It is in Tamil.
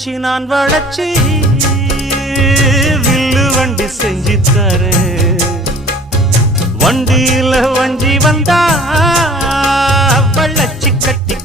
வச்சு நான் வளச்சி வில்லு வண்டி செஞ்சு தரேன். வண்டியில வஞ்சி வந்தா வள்ளச்சி கட்டி